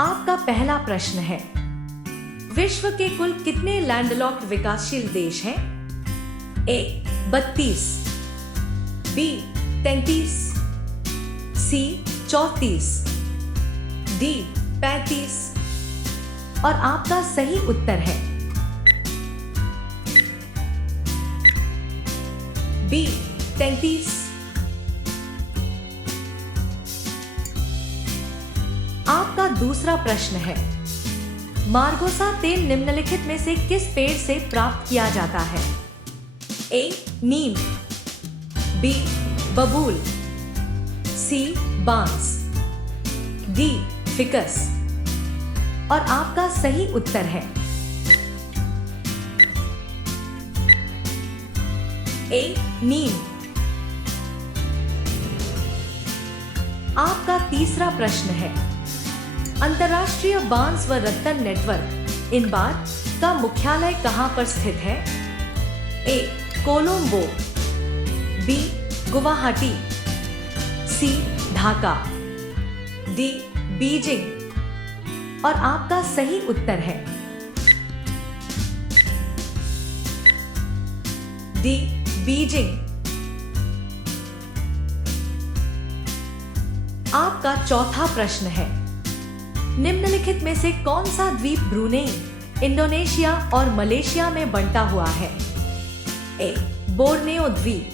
आपका पहला प्रश्न है, विश्व के कुल कितने लैंडलॉक्ड विकासशील देश हैं? ए 32, बी 33, सी 34, डी 35 और आपका सही उत्तर है बी 33। आपका दूसरा प्रश्न है, मार्गोसा तेल निम्नलिखित में से किस पेड़ से प्राप्त किया जाता है? ए नीम, बी बबूल, सी बांस, डी फिकस और आपका सही उत्तर है ए नीम। आपका तीसरा प्रश्न है, अंतर्राष्ट्रीय बांस व रत्तन नेटवर्क इनबार का मुख्यालय कहां पर स्थित है? ए कोलंबो, बी गुवाहाटी, सी ढाका, डी बीजिंग और आपका सही उत्तर है डी बीजिंग। आपका चौथा प्रश्न है, निम्नलिखित में से कौन सा द्वीप ब्रूनेई, इंडोनेशिया और मलेशिया में बंटा हुआ है? ए बोर्नियो द्वीप,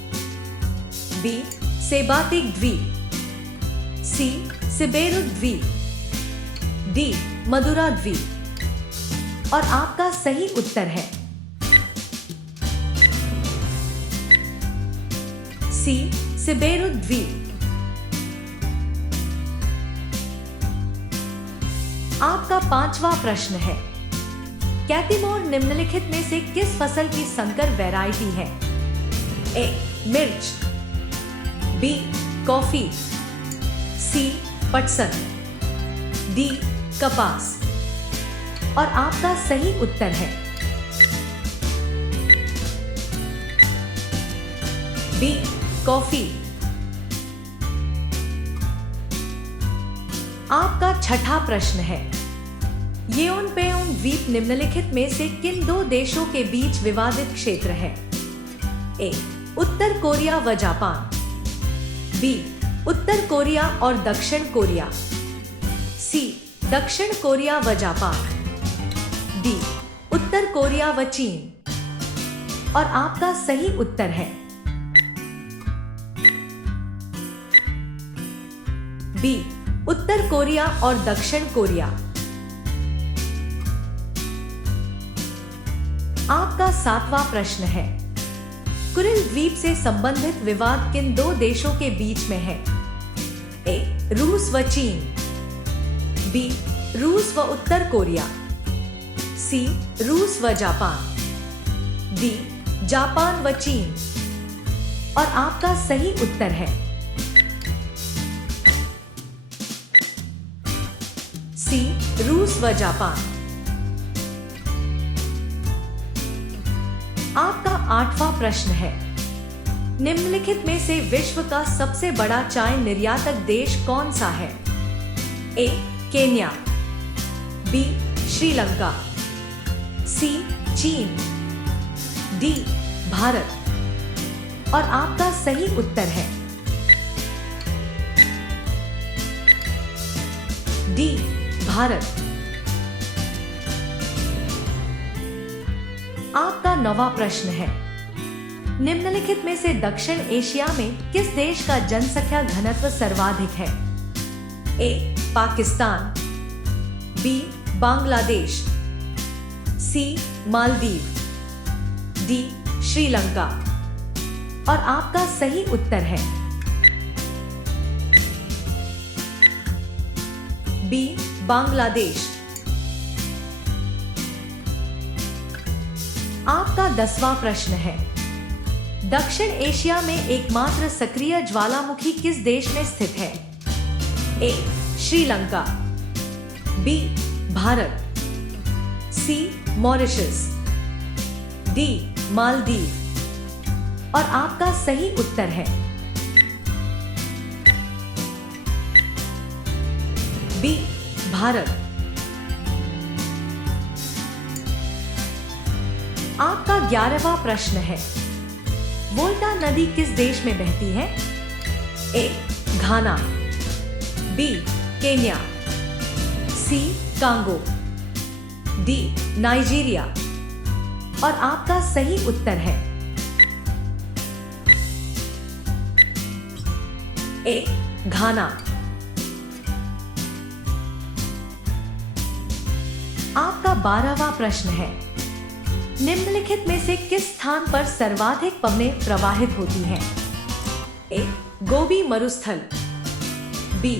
बी सेबातिक द्वीप, सी सिबेरु द्वीप, डी मदुरा द्वीप और आपका सही उत्तर है सी सिबेरु द्वीप। आपका पांचवा प्रश्न है, कैतिमोर निम्नलिखित में से किस फसल की संकर वैरायटी है? ए मिर्च, बी कॉफी, सी पटसन, डी कपास और आपका सही उत्तर है बी कॉफी। आपका छठा प्रश्न है, येओनपेओन द्वीप निम्नलिखित में से किन दो देशों के बीच विवादित क्षेत्र है? ए उत्तर कोरिया व जापान, बी उत्तर कोरिया और दक्षिण कोरिया, सी दक्षिण कोरिया व जापान, डी उत्तर कोरिया व चीन और आपका सही उत्तर है बी उत्तर कोरिया और दक्षिण कोरिया। आपका सातवां प्रश्न है, कुरिल द्वीप से संबंधित विवाद किन दो देशों के बीच में है? ए रूस व चीन, बी रूस व उत्तर कोरिया, सी रूस व जापान, डी जापान व चीन और आपका सही उत्तर है सी रूस व जापान। आपका आठवां प्रश्न है, निम्नलिखित में से विश्व का सबसे बड़ा चाय निर्यातक देश कौन सा है? ए केन्या, बी श्रीलंका, सी चीन, डी भारत और आपका सही उत्तर है डी भारत। आपका नौवां प्रश्न है, निम्नलिखित में से दक्षिण एशिया में किस देश का जनसंख्या घनत्व सर्वाधिक है? ए पाकिस्तान, बी बांग्लादेश, सी मालदीव, डी श्रीलंका और आपका सही उत्तर है बी बांग्लादेश। आपका 10वां प्रश्न है, दक्षिण एशिया में एकमात्र सक्रिय ज्वालामुखी किस देश में स्थित है? ए श्रीलंका, बी भारत, सी मॉरिशस, डी मालदीव और आपका सही उत्तर है बी भारत। आपका 11वां प्रश्न है, वोल्टा नदी किस देश में बहती है? A. Ghana, B. Kenya, C. Congo, D. Nigeria. और आपका सही उत्तर है ए. घाना। आपका 12वां प्रश्न है, निम्नलिखित में से किस स्थान पर सर्वाधिक पवनें प्रवाहित होती हैं? ए. गोबी मरुस्थल, बी.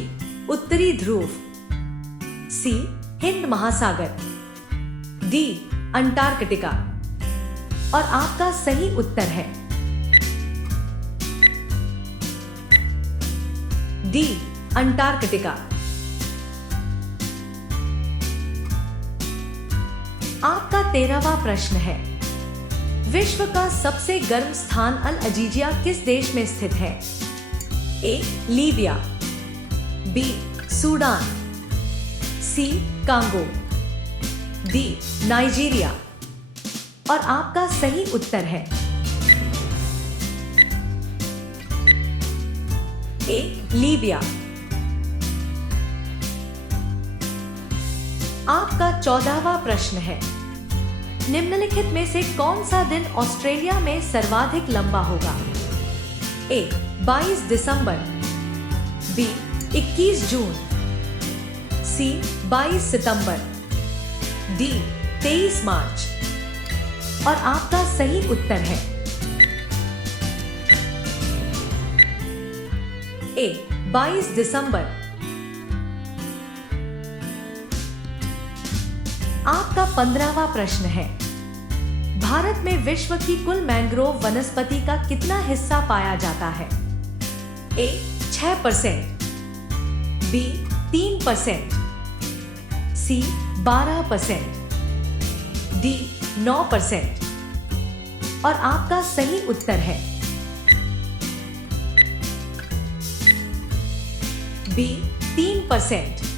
उत्तरी ध्रुव, सी. हिंद महासागर, डी. अंटार्कटिका। और आपका सही उत्तर है डी. अंटार्कटिका। आपका 13वां प्रश्न है, विश्व का सबसे गर्म स्थान अल अजीजिया किस देश में स्थित है? A. Libya, B. Sudan, C. Congo, D. Nigeria. और आपका सही उत्तर है ए. लीबिया। आपका 14वां प्रश्न है, निम्नलिखित में से कौन सा दिन ऑस्ट्रेलिया में सर्वाधिक लंबा होगा? ए. 22 दिसंबर, बी. 21 जून, सी. 22 सितंबर, डी. 23 मार्च। और आपका सही उत्तर है ए. 22 दिसंबर। आपका 15वां प्रश्न है, भारत में विश्व की कुल मैंग्रोव वनस्पति का कितना हिस्सा पाया जाता है? ए. 6%, बी. 3%, सी. 12%, डी. 9%। और आपका सही उत्तर है बी. 3%।